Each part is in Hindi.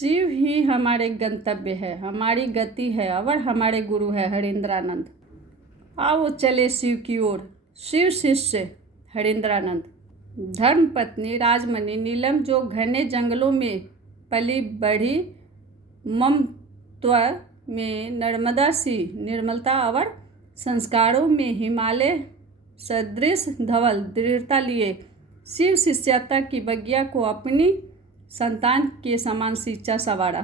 शिव ही हमारे गंतव्य है, हमारी गति है और हमारे गुरु है हरेंद्रानंद। आओ चले शिव की ओर। शिव शिष्य हरेंद्रानंद। धर्मपत्नी राजमणि नीलम जो घने जंगलों में पली बढ़ी, ममत्व में नर्मदा सी निर्मलता और संस्कारों में हिमालय सदृश धवल दृढ़ता लिए शिव शिष्यता की बगिया को अपनी संतान के समान शिक्षा सवारा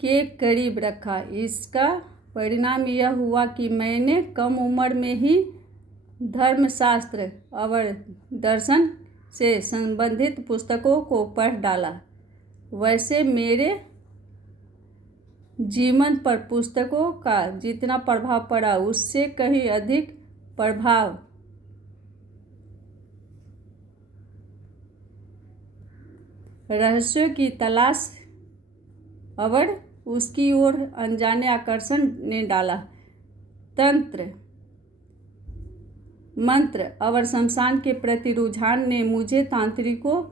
के करीब रखा। इसका परिणाम यह हुआ कि मैंने कम उम्र में ही धर्मशास्त्र और दर्शन से संबंधित पुस्तकों को पढ़ डाला। वैसे मेरे जीवन पर पुस्तकों का जितना प्रभाव पड़ा उससे कहीं अधिक प्रभाव रहस्यों की तलाश और उसकी ओर अनजाने आकर्षण ने डाला। तंत्र मंत्र और शमशान के प्रति रुझान ने मुझे तांत्रिकों,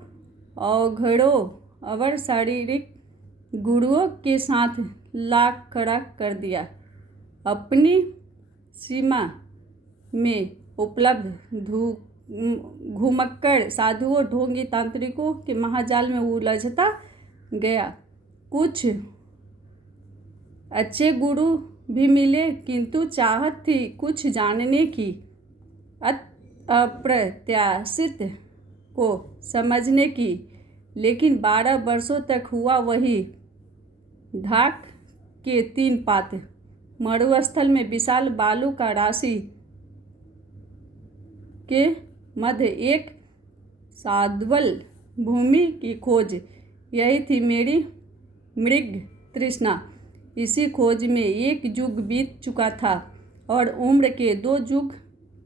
अवघड़ों और शारीरिक गुरुओं के साथ लाख खड़ा कर दिया। अपनी सीमा में उपलब्ध घुमक्कड़ साधुओं, ढोंगी तांत्रिकों के महाजाल में उलझता गया। कुछ अच्छे गुरु भी मिले, किंतु चाहत थी कुछ जानने की, अप्रत्याशित को समझने की। लेकिन 12 वर्षों तक हुआ वही ढाक के 3 पात। मरुस्थल में विशाल बालू का राशि के मध्य एक साध्वल भूमि की खोज, यही थी मेरी मृग तृष्णा। इसी खोज में 1 युग बीत चुका था और उम्र के 2 युग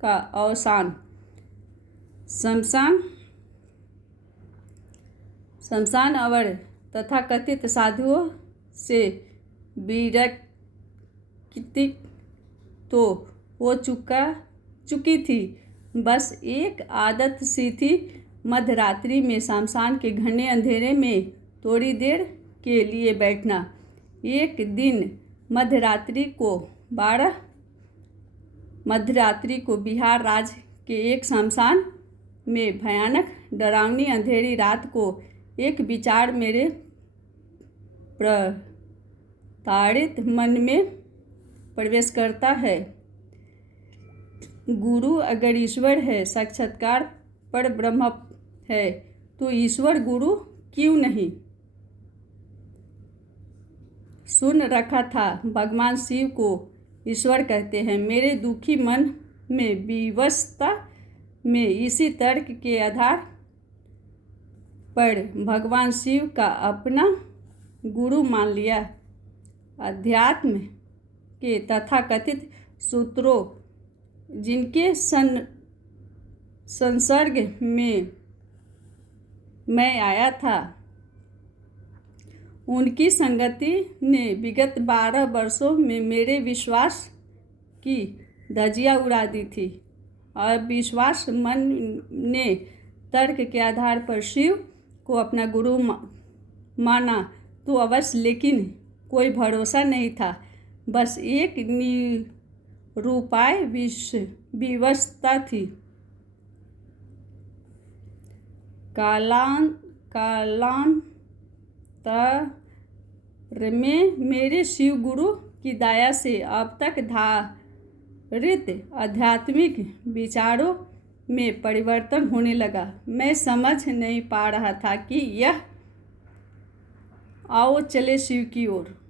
का अवसान। शमशान और तथाकथित साधुओं से विरक्ति तो हो चुकी थी, बस एक आदत सी थी मध्यरात्रि में शमशान के घने अंधेरे में थोड़ी देर के लिए बैठना। एक दिन मध्यरात्रि को बिहार राज्य के एक शमशान में भयानक डरावनी अंधेरी रात को एक विचार मेरे प्रताड़ित मन में प्रवेश करता है। गुरु अगर ईश्वर है, साक्षात्कार पर ब्रह्म है, तो ईश्वर गुरु क्यों नहीं? सुन रखा था भगवान शिव को ईश्वर कहते हैं। मेरे दुखी मन में विवशता में इसी तर्क के आधार पर भगवान शिव का अपना गुरु मान लिया। अध्यात्म के तथाकथित सूत्रों जिनके संसर्ग में मैं आया था, उनकी संगति ने विगत 12 वर्षों में मेरे विश्वास की धज्जियां उड़ा दी थी। अविश्वास मन ने तर्क के आधार पर शिव को अपना गुरु माना तो अवश्य, लेकिन कोई भरोसा नहीं था। बस एक निरुपाय विवशता थी। कालांतर में मेरे शिव गुरु की दया से अब तक धारित आध्यात्मिक विचारों में परिवर्तन होने लगा। मैं समझ नहीं पा रहा था कि यह आओ चले शिव की ओर।